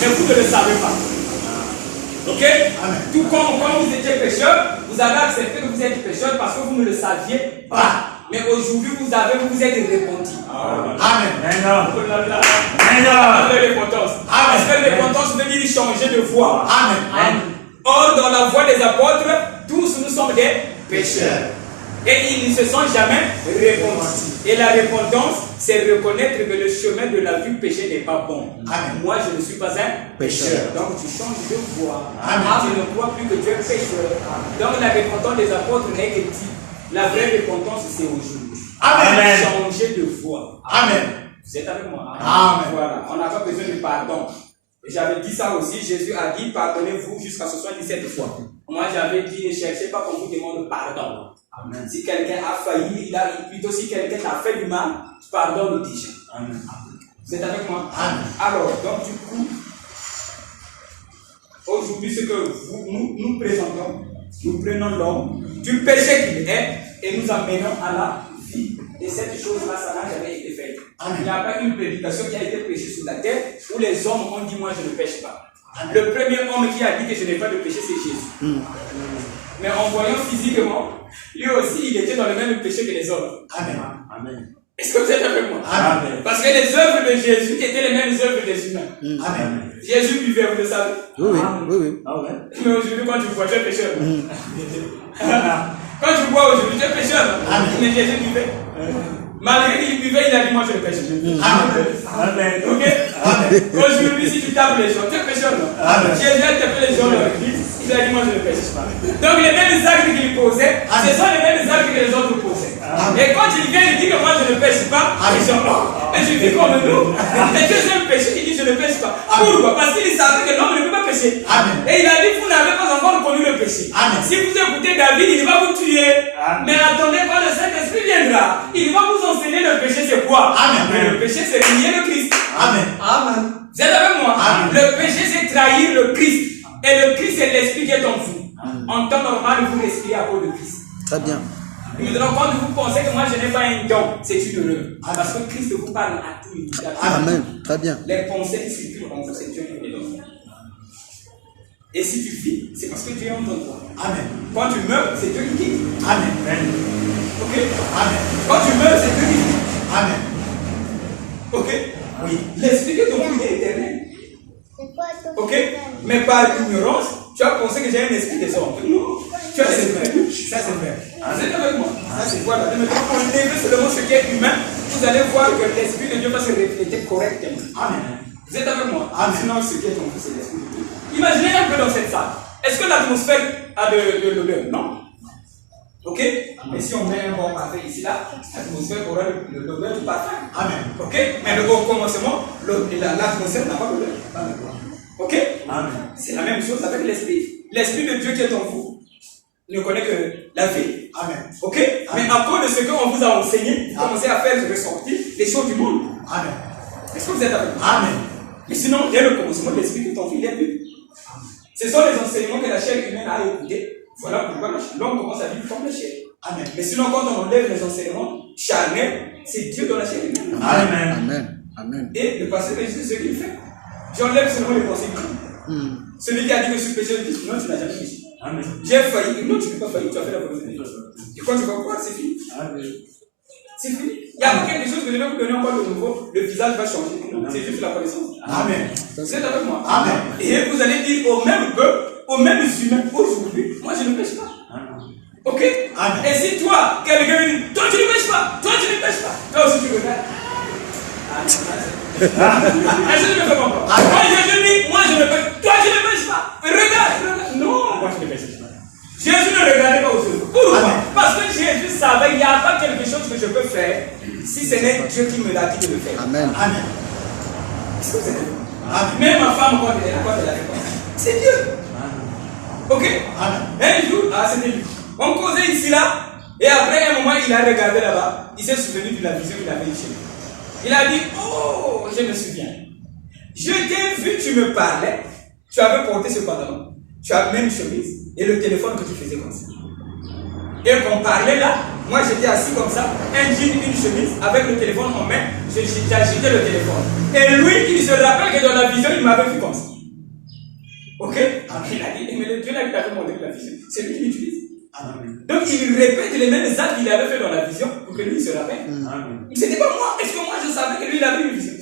Mais vous ne le savez pas. Ok? Amen. Tout comme quand vous étiez pécheur, vous avez accepté que vous êtes pécheur parce que vous ne le saviez pas. Mais aujourd'hui, vous êtes repenti. Amen. Oh là là. Avec repentance. Parce que repentance veut dire changer de voie. Amen. Or, dans la voie des apôtres, tous nous sommes des pécheurs. Et ils ne se sont jamais repentis. Et la repentance, c'est reconnaître que le chemin de la vie péché n'est pas bon. Amen. Moi, je ne suis pas un pécheur. Donc, tu changes de voie. Amen. Tu ne crois plus que tu es pécheur. Donc, la repentance des apôtres n'est que dit. La vraie repentance, c'est aujourd'hui. Amen. Changer de voie. Amen. Vous êtes avec moi? Amen. Voilà. On n'a pas besoin de pardon. Et j'avais dit ça aussi. Jésus a dit pardonnez-vous jusqu'à 77 fois. Moi, j'avais dit ne cherchez pas qu'on vous demande pardon. Amen. Si quelqu'un a failli, plutôt si quelqu'un a fait du mal, pardonne déjà. Amen. Vous êtes avec moi? Amen. Alors, donc du coup, aujourd'hui, ce que nous présentons, nous prenons l'homme du péché qu'il est et nous amenons à la vie. Et cette chose-là, ça n'a jamais été fait. Amen. Il n'y a pas une prédication qui a été prêchée sur la terre où les hommes ont dit moi je ne pêche pas. Amen. Le premier homme qui a dit que je n'ai pas de péché, c'est Jésus. Mais en voyant physiquement, lui aussi il était dans le même péché que les hommes. Amen. Amen. Est-ce que vous êtes avec moi? Amen. Parce que les œuvres de Jésus étaient les mêmes œuvres des humains. Amen. Jésus buvait, vous le savez. Oui, oui. Ah ouais. Mais aujourd'hui, quand tu bois, tu es pécheur. Quand tu bois aujourd'hui, tu es pécheur. Amen. Mais Jésus buvait. Malgré qu'il buvait, il a dit moi je ne pêche pas. Amen. Ok? Aujourd'hui, si tu tapes les gens, tu es pécheur. Amen. Jésus a tapé les gens dans l'église, il a dit moi je ne pêche pas. Donc les mêmes actes qu'il posait, ce sont les mêmes actes que les autres posaient. Et quand il vient, il dit que moi je ne pêche pas. Ils disent non, mais je vis comme nous. Et que c'est un péché qui dit je ne pêche pas. Pourquoi? Parce qu'il savait que l'homme ne peut pas pécher. Et il a dit vous n'avez pas encore connu le péché. Si vous écoutez David, il va vous tuer. Mais attendez, quand le Saint-Esprit viendra, il va vous enseigner le péché c'est quoi. Le péché c'est nier le Christ. Vous êtes avec moi? Le péché c'est trahir le Christ. Et le Christ c'est l'Esprit qui est en vous. En temps normal, vous respirez à cause de Christ. Très bien. Maintenant, quand vous pensez que moi je n'ai pas un don, c'est une erreur. Parce que Christ vous parle à tous les jours. Amen. Très bien. Les pensées qui circulent en vous, c'est Dieu qui vous les donne. Et si tu vis, c'est parce que Dieu est en toi. Amen. Quand tu meurs, c'est Dieu qui quitte. Amen. Ok? Amen. Quand tu meurs, c'est Dieu qui quitte. Amen. Ok? Oui. L'esprit de ton Dieu est éternel. Ok? Mais par ignorance, tu as pensé que j'ai un esprit des hommes. Non. Tu as l'esprit. Ça c'est vrai. Vous êtes avec moi? Ça c'est voilà. Maintenant, quand on lève seulement ce qui est humain, vous allez voir que l'esprit de Dieu va se refléter correctement. Amen. Vous êtes avec moi? Amen. Sinon, ce qui est en vous, c'est l'esprit de Dieu. Imaginez un peu dans cette salle. Est-ce que l'atmosphère a de l'odeur? Non. Ok? Mais si on met un bon parfum ici, là, l'atmosphère aura l'odeur du parfum. Amen. Ok? Mais au commencement, l'atmosphère n'a pas d'odeur. Ok? Amen. C'est la même chose avec l'esprit. L'esprit de Dieu qui est en vous ne connaît que la vie. Amen. Ok? Mais à cause de ce qu'on vous a enseigné, vous commencez à faire ressortir les choses du monde. Amen. Est-ce que vous êtes avec moi? Amen. Mais sinon, dès le commencement, l'esprit qui est en vous, il est plus. Ce sont les enseignements que la chair humaine a écoutés. Voilà pourquoi l'homme commence à vivre comme la chair. Amen. Mais sinon, quand on enlève les enseignements charnels, c'est Dieu dans la chair humaine. Amen. Amen. Amen. Et le pasteur Jésus, c'est ce qu'il fait. J'enlève seulement les pensées. Celui qui a dit que je suis péché, il dit non, tu n'as jamais péché. Amen. J'ai failli. Non, tu ne peux pas faillir, tu as fait la volonté de Dieu. Et quand tu vas croire, c'est fini. Amen. C'est fini. Il n'y a pas quelque chose que je vais vous donner encore de nouveau. Le visage va changer. Non, c'est juste la connaissance. Amen. Vous êtes avec moi? Amen. Et vous allez dire au même peuple, aux mêmes humains, aujourd'hui, moi je ne pêche pas. Ok? Amen. Et si toi, quelqu'un dit, toi tu ne pêches pas, toi tu ne pêches pas, toi aussi tu regardes. Est-ce que tu me fais comprendre? Moi je dis, moi je ne pêche pas, toi tu ne pêches pas. Regarde. Non, moi je ne pêche pas. Jésus ne regardait pas aux yeux. Pourquoi? Parce que Jésus savait qu'il n'y a pas quelque chose que je peux faire si ce n'est Dieu qui me l'a dit de le faire. Amen. Amen. Est-ce que vous êtes? Même ma femme, quand elle a répondu, c'est Dieu. Ok? Amen. Un jour, c'était lui. On causait ici là, et après un moment, il a regardé là-bas, il s'est souvenu de la vision qu'il avait eue chez lui. Il a dit, oh, je me souviens. Je t'ai vu, tu me parlais, tu avais porté ce pantalon, tu as même une chemise, et le téléphone que tu faisais comme ça. Et qu'on parlait là, moi j'étais assis comme ça, un jean, une chemise, avec le téléphone en main, j'agitais le téléphone. Et lui, il se rappelle que dans la vision, il m'avait vu comme ça. Ok? Il a dit, mais le Dieu là, il avait montré la vision. C'est lui qui l'utilise. Donc il répète les mêmes actes qu'il avait fait dans la vision pour que lui il se rappelle. Mais c'était pas moi. Est-ce que moi je savais que lui il avait une vision?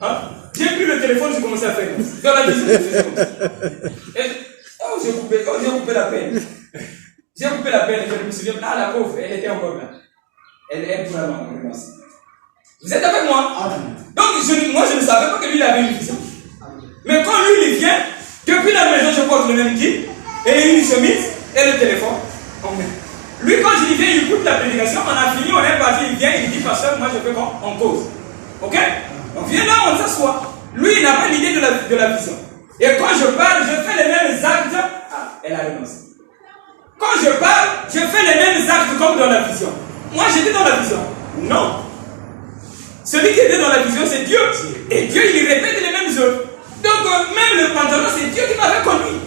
Hein? J'ai pris le téléphone, j'ai commencé à faire. Dans la vision, je faisais comme ça. J'ai coupé la peine. J'ai coupé la peine et je me souviens, ah la pauvre, elle était encore là. Elle pourrait m'en remercier. Vous êtes avec moi? Donc moi je ne savais pas que lui il avait une vision. Mais quand lui il vient, depuis la maison je porte le même kit et une chemise et le téléphone. Lui quand il vient, il écoute la prédication, on a fini, on est parti, il vient, il dit pasteur, moi je fais quoi? On cause. Ok? On vient là, on s'assoit. Lui il n'a pas l'idée de la vision. Et quand je parle, je fais les mêmes actes. Ah, elle a renoncé. Quand je parle, je fais les mêmes actes comme dans la vision. Moi j'étais dans la vision. Non. Celui qui était dans la vision, c'est Dieu. Et Dieu, il répète les mêmes œuvres. Donc, même le pantalon, c'est Dieu qui m'avait conduit.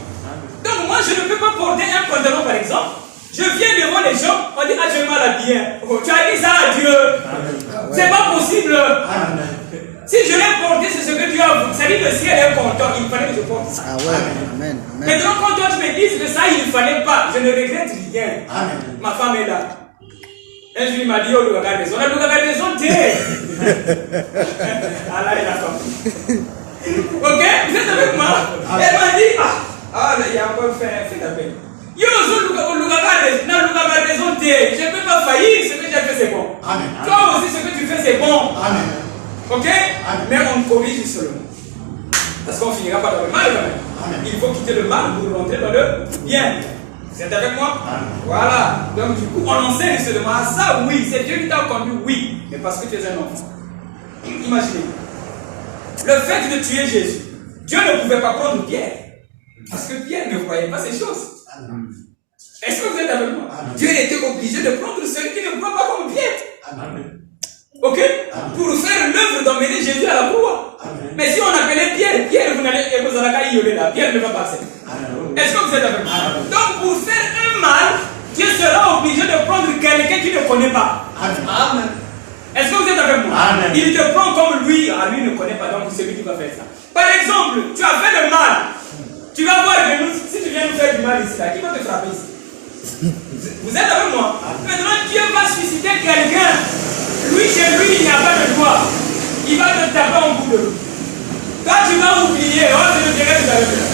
Donc, moi, je ne peux pas porter un pantalon, par exemple. Je viens devant les gens, on dit, ah, tu es mal habillé. Oh, tu as dit ça à Dieu. C'est pas possible. Si je l'ai porté, c'est ce que Dieu a voulu. C'est-à-dire que si elle est contente, il fallait que je porte ça. Ah ouais. Amen. Amen. Maintenant, quand toi, tu me dis que ça, il ne fallait pas, je ne regrette rien. Ma femme est là. Un jour, il m'a dit, oh, le gars des hommes, t'es. Ah là, il a compris. Ok, vous êtes avec moi? Elle m'a dit, ah là, il y a encore fait la peine. Yo, je ne peux pas faillir, ce que j'ai fait, c'est bon. Amen. Toi aussi, ce que tu fais, c'est bon. Amen. Ok? Amen. Mais on corrige seulement. Parce qu'on finira pas dans le mal quand même. Amen. Il faut quitter le mal pour rentrer dans le bien. Vous êtes avec moi? Amen. Voilà. Donc, du coup, on enseigne seulement à ça, oui. C'est Dieu qui t'a conduit, oui. Mais parce que tu es un enfant. Imaginez. Le fait de tuer Jésus, Dieu ne pouvait pas prendre Pierre. Parce que Pierre ne voyait pas ces choses. Est-ce que vous êtes avec moi? Dieu était obligé de prendre celui qui ne croit pas comme Pierre. Amen. Ok? Pour faire l'œuvre d'emmener Jésus à la croix. Mais si on appelait Pierre, Pierre, vous n'allez pas y aller là. Pierre ne va pas passer. Est-ce que vous êtes avec moi? Donc, pour faire un mal, Dieu sera obligé de prendre quelqu'un qui ne connaît pas. Amen. Est-ce que vous êtes avec moi? Amen. Il te prend comme lui. Ah, lui ne connaît pas, donc c'est lui qui va faire ça. Par exemple, tu as fait le mal. Tu vas voir que nous, si tu viens nous faire du mal ici, là, qui va te frapper ici? Vous êtes avec moi? Maintenant, Dieu va susciter quelqu'un. Lui, chez lui, il n'y a pas de loi. Il va te taper en bout de l'eau. Quand tu vas oublier, oh, je le dirai tout à l'heure.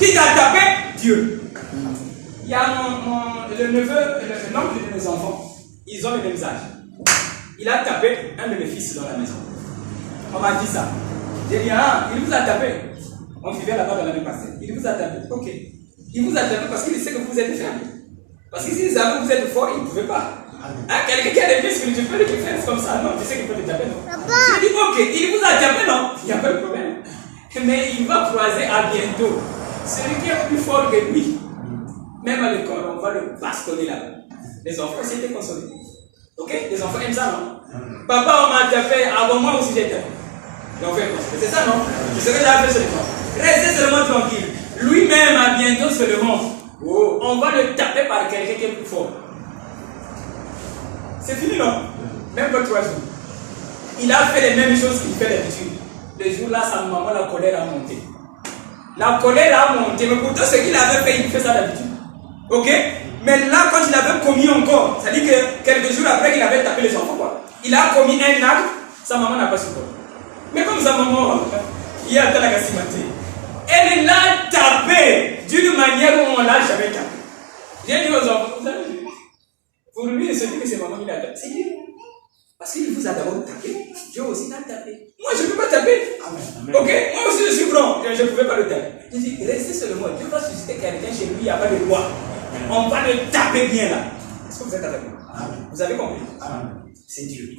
Qui t'a tapé? Dieu. Il y a le neveu, l'oncle de mes enfants. Ils ont le même âge. Il a tapé un de mes fils dans la maison. On m'a dit ça. J'ai dit, ah, il vous a tapé. On vivait là-bas dans la même parcelle. Il vous a tapé. Ok. Il vous a tapé parce qu'il sait que vous êtes faible. Parce que s'il savait que vous êtes fort, il ne pouvait pas. Hein, quelqu'un qui a des muscles, tu peux le faire comme ça. Non, tu sais qu'il peut te taper, non? J'ai dit, ok, il vous a tapé, non? Il n'y a pas de problème. Mais il va croiser à bientôt celui qui est plus fort que lui. Même à l'école, on va le bastonner là-bas. Les enfants aussi étaient consolés. Ok? Les enfants aiment ça, non? Papa, on m'a tapé, avant moi aussi j'ai tapé. L'enfant est consolé. C'est ça, non? C'est ce que j'ai fait seulement. Restez seulement tranquille. Lui-même, à bientôt seulement. Oh, on va le taper par quelqu'un qui est plus fort. C'est fini, non? Même pas 3 jours. Il a fait les mêmes choses qu'il fait d'habitude. Le jour-là, sa maman, la colère a monté. La colère a monté, mais pourtant, ce qu'il avait fait, il fait ça d'habitude. Ok? Mais là, quand il avait commis encore, ça dit que quelques jours après qu'il avait tapé les enfants, quoi. Il a commis un acte, sa maman n'a pas supporté. Mais comme sa maman, il a atteint la gassimate. Elle l'a tapé d'une manière où on ne l'a jamais tapé. J'ai dit aux enfants, vous avez vu? Pour lui, il se dit que c'est maman qui l'a tapé. C'est Dieu. Parce qu'il vous a d'abord tapé, Dieu aussi l'a tapé. Moi, je ne peux pas taper. Amen. Ok? Moi aussi, je suis blanc. Je ne pouvais pas le taper. Je dis, restez seulement. Dieu va susciter quelqu'un chez lui, il n'y a pas de loi. On va le taper bien là. Est-ce que vous êtes avec moi? Vous avez compris? C'est Dieu.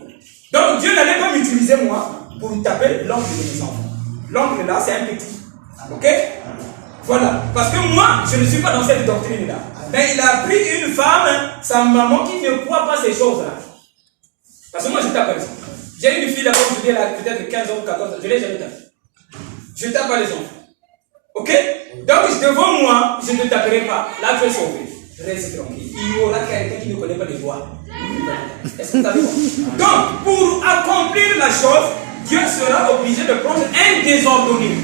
Donc, Dieu n'allait pas m'utiliser moi pour taper l'oncle de mes enfants. L'oncle là, c'est un petit. Ok? Voilà. Parce que moi, je ne suis pas dans cette doctrine là. Mais il a pris une femme, sa maman, qui ne croit pas ces choses-là. Parce que moi, je tape pas les enfants. J'ai une fille là-bas aujourd'hui, elle a peut-être 15 ans ou 14 ans. Je ne l'ai jamais tapé. Je tape pas les enfants. Ok? Donc, devant moi, je ne taperai pas. Là, tu es sauvé. Reste tranquille. Il y aura quelqu'un qui ne connaît pas les lois. Est-ce que vous avez compris? Donc, pour accomplir la chose, Dieu sera obligé de prendre un désordonné.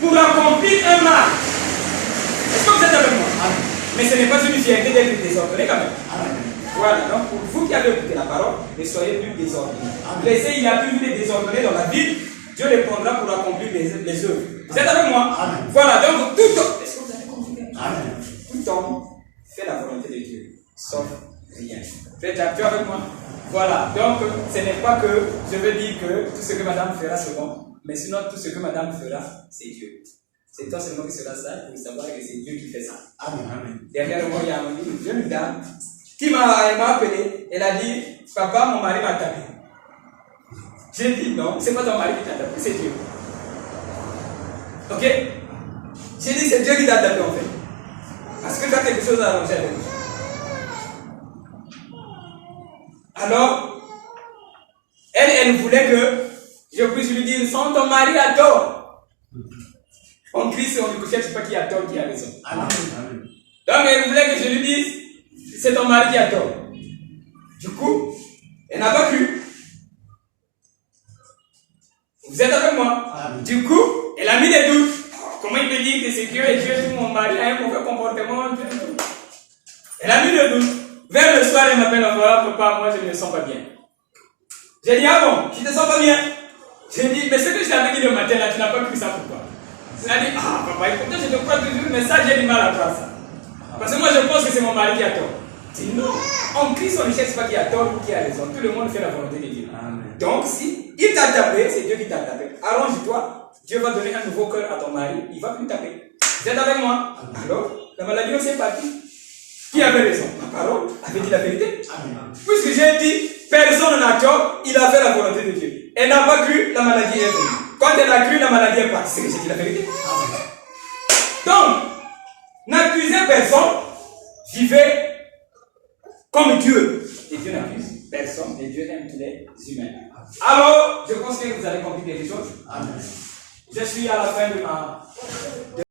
Pour accomplir un mal. Est-ce que vous êtes avec moi? Mais ce n'est pas une fierté d'être désordonné quand même. Voilà, donc pour vous qui avez écouté la parole, ne soyez plus désordonnés. Laissez, il y a plus des désordonnés dans la vie, Dieu les prendra pour accomplir les œuvres. Vous êtes avec moi? Amen. Voilà, donc tout homme, est-ce que vous avez compris? Amen. Tout homme fait la volonté de Dieu, sauf rien. Vous êtes avec moi? Voilà, donc ce n'est pas que je veux dire que tout ce que madame fera c'est bon, mais sinon tout ce que madame fera, c'est Dieu. C'est toi seulement qui sera sage pour savoir que c'est Dieu qui fait ça. Amen. Derrière moi, il y a une jeune dame qui m'a appelé. Elle a dit, papa, mon mari m'a tapé. J'ai dit, non, c'est pas ton mari qui t'a tapé, c'est Dieu. Ok? J'ai dit, c'est Dieu qui t'a tapé en fait. Parce que tu as quelque chose à arranger avec lui. Alors, elle voulait que je puisse lui dire, sans ton mari a tort. On crie sur on ne cherche pas qui a tort, qui a raison. Amen. Donc elle voulait que je lui dise, c'est ton mari qui a tort. Du coup, elle n'a pas cru. Vous êtes avec moi? Amen. Du coup, elle a mis des doutes. Comment il peut dire que c'est Dieu et Dieu dit mon mari a un mauvais comportement? Elle a mis des doutes. Vers le soir, elle m'appelle encore, papa, moi je ne me sens pas bien. J'ai dit, ah bon, tu ne te sens pas bien? J'ai dit, mais ce que je t'avais dit le matin là, tu n'as pas cru ça pourquoi? Elle a dit, ah papa, écoute, je te crois toujours, mais ça j'ai du mal à croire ça. Parce que moi je pense que c'est mon mari qui a tort. Je dis non, en Christ on ne cherche pas qui a tort ou qui a raison. Tout le monde fait la volonté de Dieu. Amen. Donc si il t'a tapé, c'est Dieu qui t'a tapé. Arrange-toi, Dieu va donner un nouveau cœur à ton mari, il va plus taper. Vous êtes avec moi? Alors, la maladie aussi est partie. Qui avait raison? Ma parole avait dit la vérité. Amen. Puisque j'ai dit, personne n'a tort, il a fait la volonté de Dieu. Elle n'a pas cru, la maladie est venue. Quand elle a cru, la maladie est partie. C'est que j'ai dit la vérité. Donc, n'accusez personne, vivez comme Dieu. Et Dieu n'accuse personne, et Dieu aime tous les humains. Alors, je pense que vous avez compris quelque chose. Amen. Je suis à la fin de ma